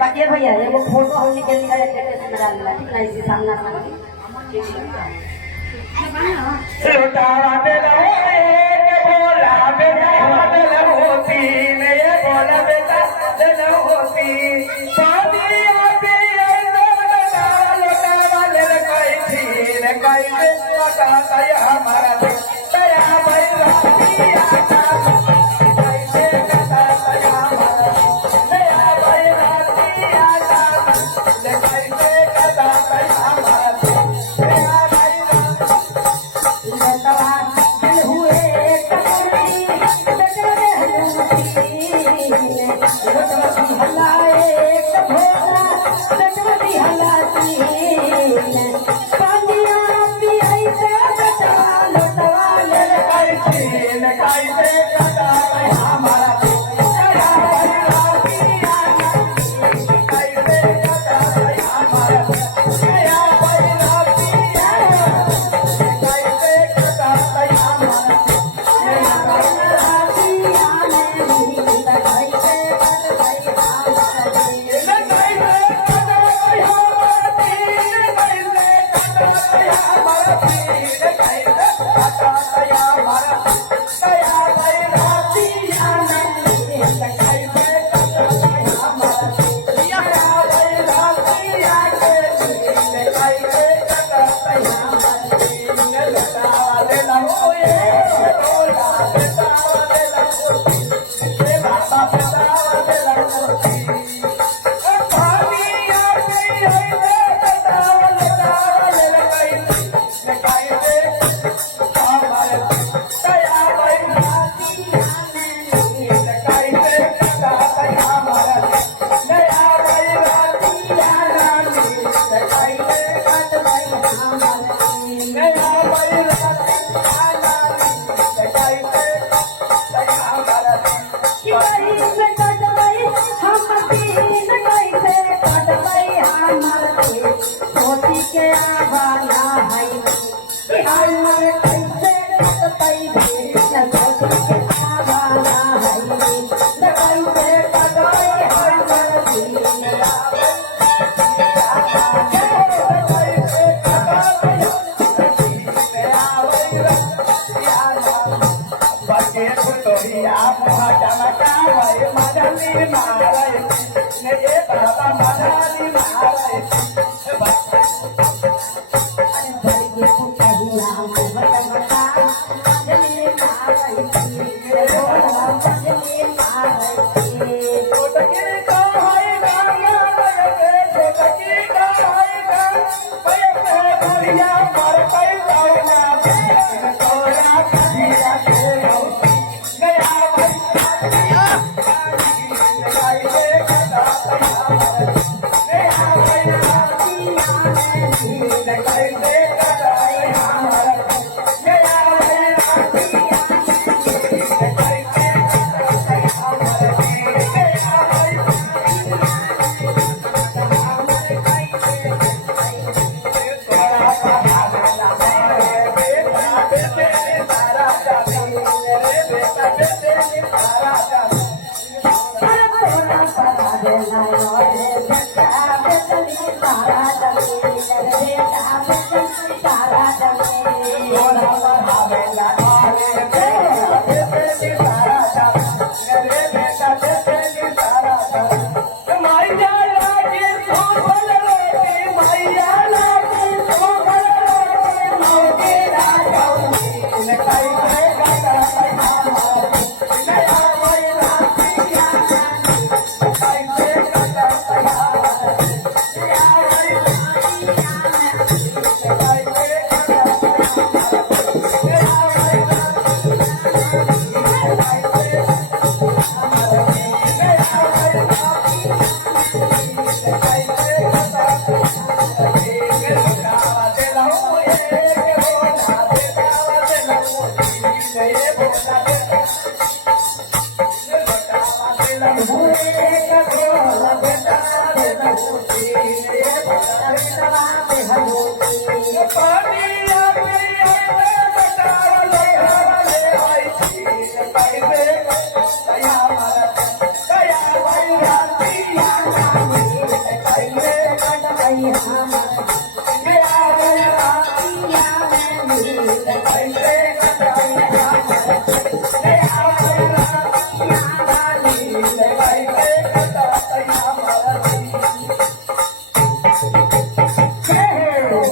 बाकी है भैया ये वो फोटो हमने के लिए स्टेटस में डालना ठीक ना इसी सामना सामने लोटा दे रहो के बोला बेटा दे होती ने बोला बेटा दे होती शादी आती लोटा वाले कई थी रे कई लोटा दया हमारा दया भाई राती आका कैसे कथा दया हमारा दया भाई राती आका कैसे कथा दया हमारा दया भाई हुए Kaya आई हम गया गया पिया में ऐसे